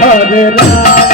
Hare Ram